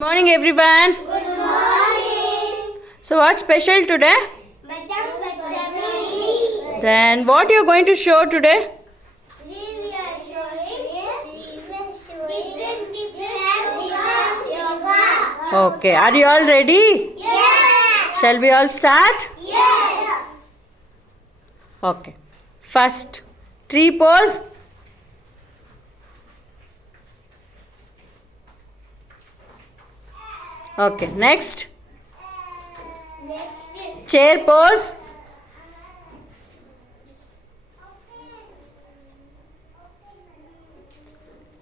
Morning everyone. Good morning. So what's special today? Basant Panchami. Then what you're going to show today? We are showing different yoga. Okay, are you all ready? Yes. Shall we all start? Yes. Okay. First, tree pose. Okay, next, Next. chair pose.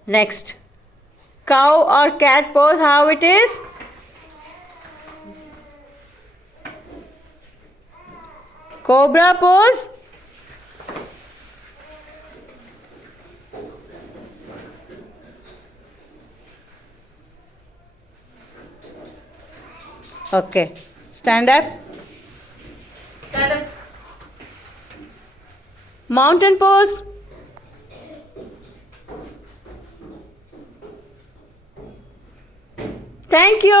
Next, cow or cat pose, how it is? Cobra pose. Okay, stand up. Stand up. Mountain pose. Thank you.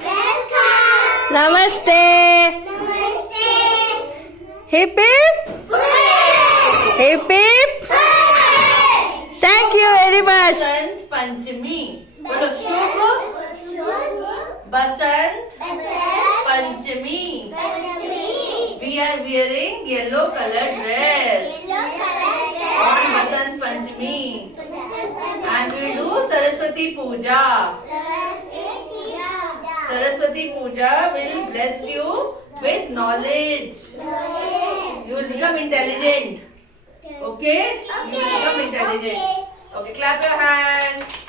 Welcome. Namaste. Namaste. Hip hip. Hooray. Hip hip. Hooray. Thank you very much. Basant Panchami बोलो शुभ Basant Panchami we are wearing yellow colored dress on Basant Panchami and we do Saraswati Puja. Saraswati Puja will bless you with knowledge. You will become intelligent. Okay? You will become intelligent. Okay, clap your hands.